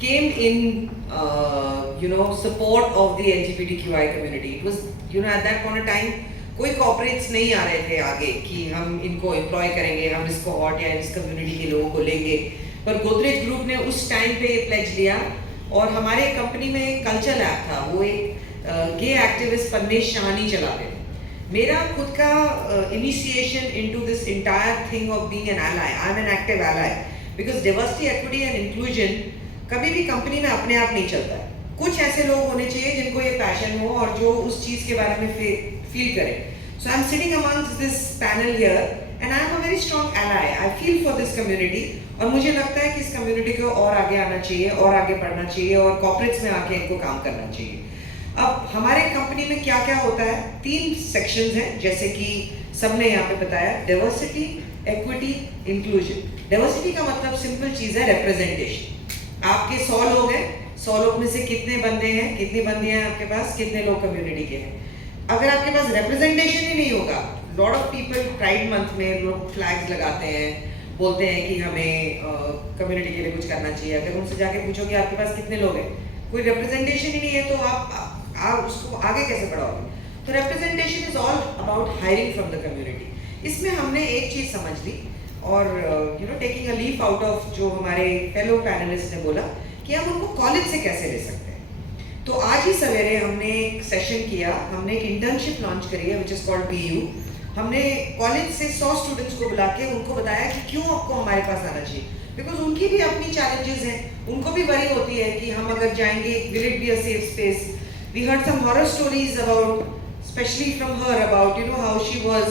came in, support of the LGBTQI community. It was, at that point of time, कोई corporates नहीं आ रहे थे आगे कि हम इनको employ करेंगे, हम इस cohort या इस community के लोगों को लेंगे. पर Godrej Group ने उस time पे pledge लिया और हमारे company में एक culture lab था. वो एक gay activist परमेश शाहनी चलाते थे. मेरा खुद का initiation into this entire thing of being an ally. I'm an active ally because diversity, equity and inclusion कभी भी कंपनी में अपने आप नहीं चलता है. कुछ ऐसे लोग होने चाहिए जिनको ये पैशन हो और जो उस चीज के बारे में फील करें. So I'm sitting amongst this panel here and I'm a very strong ally. I feel for this community और मुझे लगता है कि इस community को और आगे आना चाहिए और आगे बढ़ना चाहिए और corporates में आके इनको काम करना चाहिए. अब हमारे कंपनी में क्या क्या होता है? 3 सेक्शंस हैं जैसे कि सबने यहाँ पे बताया. Diversity, equity, inclusion. डाइवर्सिटी का मतलब सिंपल चीज है रिप्रेजेंटेशन. आपके 100 लोग हैं, 100 लोग में से कितने बंदे हैं, कितनी बंदियां हैं आपके पास, कितने लोग कम्युनिटी के हैं. अगर आपके पास रिप्रेजेंटेशन ही नहीं होगा, lot of people pride month में लोग फ्लैग्स लगाते हैं, बोलते हैं कि हमें कम्युनिटी के लिए कुछ करना चाहिए. अगर उनसे जाके पूछो कि आपके पास कितने लोग हैं, कोई रिप्रेजेंटेशन ही नहीं है तो आप उसको आगे कैसे बढ़ाओगे? तो representation is all about hiring from the community. इसमें हमने एक चीज समझ ली और taking a leaf out of जो हमारे फेलो पैनलिस्ट ने बोला कि हम उनको कॉलेज से कैसे ले सकते हैं. तो आज ही सवेरे हमने एक सेशन किया, हमने एक इंटर्नशिप लॉन्च करी है विच इज कॉल्ड BU. हमने कॉलेज से 100 स्टूडेंट्स को बुला के उनको बताया कि क्यों आपको हमारे पास आना चाहिए. बिकॉज उनकी भी अपनी चैलेंजेस हैं, उनको भी वरी होती है कि हम अगर जाएंगे will it be a safe space. We heard some horror stories about, especially from her, about how she was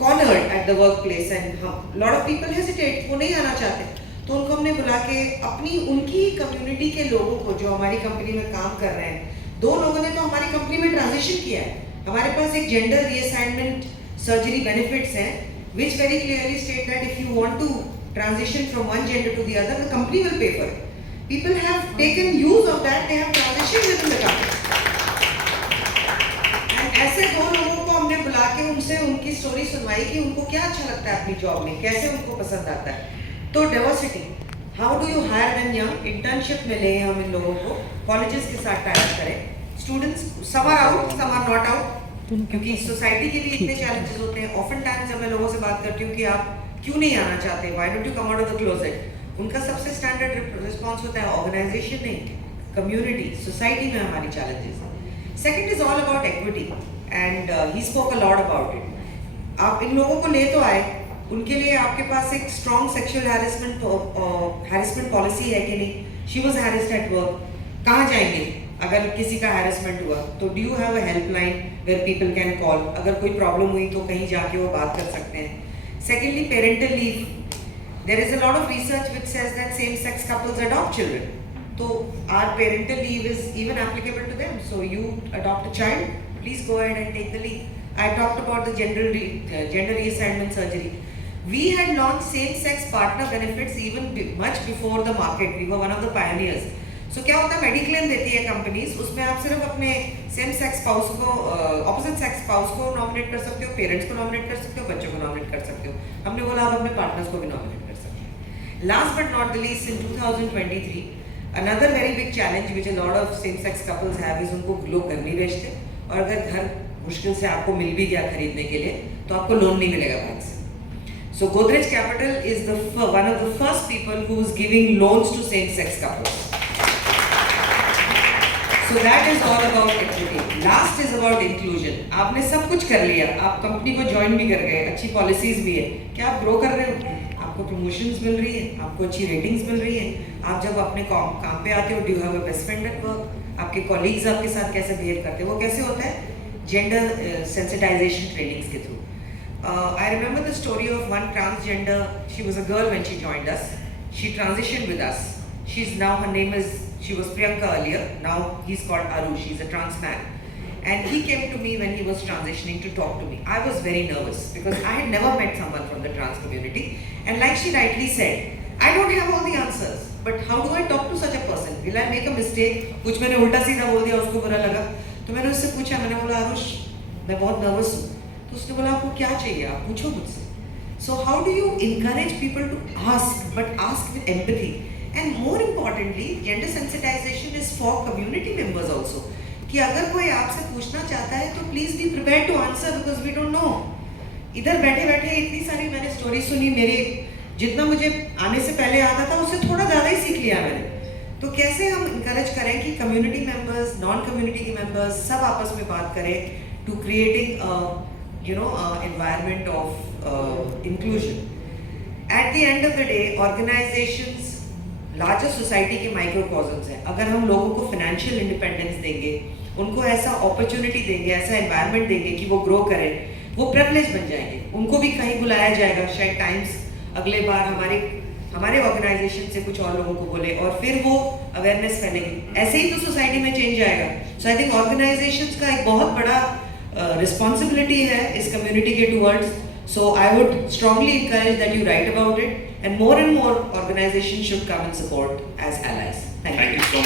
cornered at the workplace and a lot of people hesitate, वो नहीं आना चाहते. तो उनको हमने बुला के अपनी उनकी कम्युनिटी के लोगों को जो हमारी कंपनी में काम कर रहे हैं, 2 लोगों ने तो हमारी कंपनी में ट्रांजिशन किया है. हमारे पास एक जेंडर रीअसाइनमेंट सर्जरी बेनिफिट्स हैं which very clearly state that if you want to transition from one gender to the other, the company will pay for it. People have taken use of that, they have transitioned within the company. And ऐसे 2 लोगों को हमने बुला के उनसे उनकी story सुनवाई कि उनको क्या अच्छा लगता है अपनी जॉब में, कैसे उनको पसंद आता है. तो diversity, how do you hire them young? Internship में ले हम इन लोगों को, कॉलेजेस के साथ टाई अप करें. Students some are out, some are not out, क्योंकि सोसाइटी के भी इतने चैलेंजेस होते हैं. ऑफन टाइम्स जब मैं लोगों से बात करती हूँ कि आप क्यों नहीं आना चाहते, why don't you come out of the closet, उनका सबसे स्टैंडर्ड रिस्पॉन्स होता है ऑर्गेनाइजेशन नहीं, कम्युनिटी, सोसाइटी में हमारी चैलेंजेस हैं. Second is all about equity and he spoke a lot about it. आप इन लोगों को ले तो आए, उनके लिए आपके पास एक स्ट्रॉन्ग सेक्सुअल हैरेसमेंट पॉलिसी है कि नहीं? She was harassed at work, कहाँ जाएंगे अगर किसी का हैरेसमेंट हुआ? तो do you have a helpline where people can call, अगर कोई प्रॉब्लम हुई तो कहीं जाके वो बात कर सकते हैं. Secondly parental leave. There is a lot of research which says that same-sex couples adopt children. So our parental leave is even applicable to them. So you adopt a child, please go ahead and take the leave. I talked about the gender reassignment surgery. We had launched same-sex partner benefits even much before the market. We were one of the pioneers. So क्या होता है, mediclaim देती है companies, उसमें आप सिर्फ अपने same sex spouse को, ऑपोजिट सेक्स स्पाउस को नॉमिनेट कर सकते हो, पेरेंट्स को नॉमिनेट कर सकते हो, बच्चों को नॉमिनेट कर सकते हो. हमने बोला आप अपने पार्टनर्स को भी नॉमिनेट कर सकते हैं. Last but not the least, in 2023 another very big challenge which a lot of same sex couples have is उनको लोग घर नहीं बेचते, और अगर घर मुश्किल से आपको मिल भी गया खरीदने के लिए तो आपको लोन नहीं मिलेगा बैंक से. So Godrej Capital is one of the first people who is giving loans to same-sex couples. So that is all about equity. Last is about inclusion. आपने सब कुछ कर लिया, आप कंपनी को ज्वाइन भी कर गए, अच्छी पॉलिसीज भी है, क्या आप ग्रो कर रहे हो? आपको प्रमोशंस मिल रही है, आपको अच्छी रेटिंग्स मिल रही है. आप जब अपने काम पे आते हो, do you have a best friend at work? आपके कॉलीग्स आपके साथ कैसे बिहेव करते हैं? वो कैसे होता है? जेंडर सेंसिटाइजेशन ट्रेनिंग्स के through. I remember the story of one transgender. She was a girl when she joined us. She transitioned with us. Her name is, she was Priyanka earlier. Now he's called Aru. She's a trans man. And he came to me when he was transitioning to talk to me. I was very nervous because I had never met someone from the trans community. And like she rightly said, I don't have all the answers. But how do I talk to such a person? Will I make a mistake? कुछ मैंने उल्टा सीधा बोल दिया, उसको बुरा लगा. तो मैंने उससे पूछा, मैंने बोला आरुष मैं बहुत नर्वस हूँ. तो उसने बोला आपको क्या चाहिए, आप पूछो मुझसे. So how do you encourage people to ask, but ask with empathy? And more important importantly, gender sensitization is for community members also. कि अगर कोई आपसे पूछना चाहता है तो please be prepared to answer because we don't know. इधर बैठे बैठे इतनी सारी मैंने स्टोरी सुनी, मेरे जितना मुझे आने से पहले आता था उससे थोड़ा ज़्यादा ही सीख लिया मैंने. तो कैसे हम इंकरेज करें कि कम्युनिटी मेंबर्स, नॉन कम्युनिटी के मेंबर्स सब आपस में बात करें to creating environment of inclusion. At the end of the day organisations larger society के माइक्रोकॉजम्स हैं. अगर हम लोगों को फाइनेंशियल इंडिपेंडेंस देंगे, उनको ऐसा अपॉर्चुनिटी देंगे, ऐसा एनवायरनमेंट देंगे कि वो ग्रो करें, वो प्रिविलेज बन जाएंगे. उनको भी कहीं बुलाया जाएगा, शायद टाइम्स अगले बार हमारे ऑर्गेनाइजेशन से कुछ और लोगों को बोले और फिर वो अवेयरनेस फैलेगी. ऐसे ही तो सोसाइटी में चेंज आएगा. सो आई थिंक ऑर्गेनाइजेशंस का एक बहुत बड़ा रिस्पॉन्सिबिलिटी है इस कम्युनिटी के towards. So I would strongly encourage that you write about it, and more organizations should come and support as allies. Thank you.